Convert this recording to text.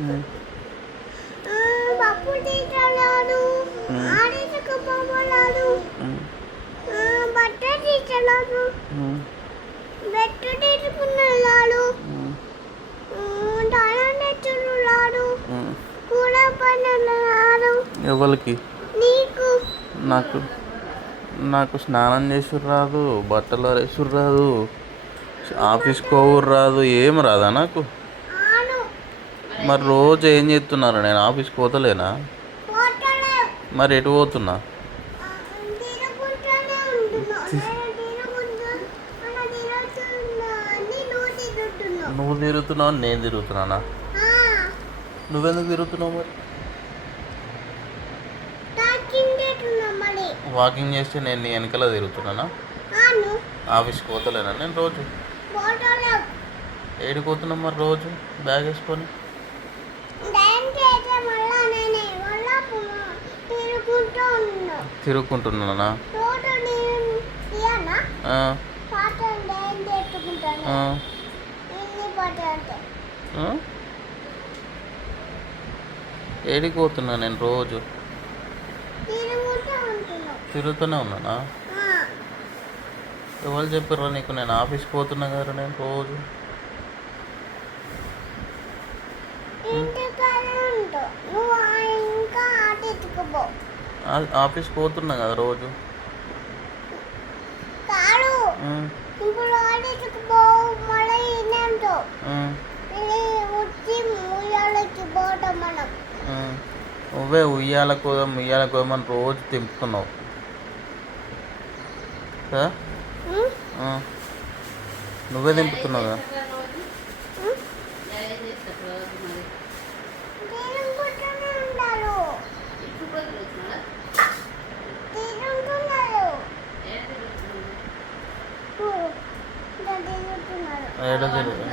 ఉమ్, పప్పు తీసలాడు, ఉమ్, ఆడిసకు పోవలాడు, ఉమ్, బట్ట తీసలాడు, ఉమ్, బెట్టు తీసుకున్నాడు, ఉమ్, దానం తెచ్చున్నాడు, ఉమ్. కూర పనున్నాడు. ఎవరికి? నీకు నాకు నాకు స్నానం చేసుడు రాదు, బట్టలు ఆరేసుడు రాదు, ఆఫీస్కి పోవుడు రాదు, ఏం రాదా నాకు? ఆను మరి రోజు ఏం చేస్తున్నారు? నేను ఆఫీస్కి పోతలేనా? పోతలేవు. మరి ఎటు పోతున్నా? తిరుగుకుంటూనే ఉంటున్నావు. నేను తిరుగుతున్నా అని నువ్వు తిరుగుతున్నావు. నువ్వు తిరుగుతున్నావు, నేను తిరుగుతున్నానా? నువ్వెందుకు తిరుగుతున్నావు మరి? టాకింగ్ చేస్తున్నావు మళ్ళీ. వాకింగ్ చేస్తే నేను నీ వెనకాల తిరుగుతున్నానా? ఆను ఆఫీస్కి పోతలేనా నేను రోజు? పోతలేవు. ఏడికి పోతున్నావు మరి రోజు బ్యాగ్ వేసుకొని? డ్యాన్స్ చేసే మళ్ళా నేనే మళ్ళా తిరుగుకుంటూ ఉన్నావు. తిరుగుకుంటున్నానా? రోజు నేను తీయనా ఆ, పాట డ్యాన్స్ చేసుకుంటాను. ఆ, ఇన్ని పాట అంటే ఆ? ఏడికి పోతున్నా నేను రోజు? తిరుగుతూ ఉంటున్నావు. తిరుగుతూనే ఉన్నానా? ఆ, ఎవరు చెప్పారు నీకు నేను ఆఫీస్కి పోతున్నా కదా నేను రోజు? ఇంటికాడే ఉంటావు. నువ్వు ఇంకా ఆట ఎత్తుకుపో. ఆఫీస్కి పోతున్నా కదా రోజు. కాదు ఉమ్, ఇప్పుడు ఆట ఎత్తుకుపో. మళ్ళీ ఇన్నే ఉంటావు. ఉమ్, ఇది వచ్చి ముయ్యాలకి పోతాం మనం. ఉమ్. నువ్వే ఉయ్యాల కోదమని రోజు తింపుతున్నావు కదా? ఉం? ఆ. నువ్వే తింపుతున్నావు కదా? ఉం? తిరుగుతూనే ఉండాలి. తిరుగుతున్నారు. చూడు, ఇట్లా తిరుగుతున్నారు. ఏడో తిరుగు.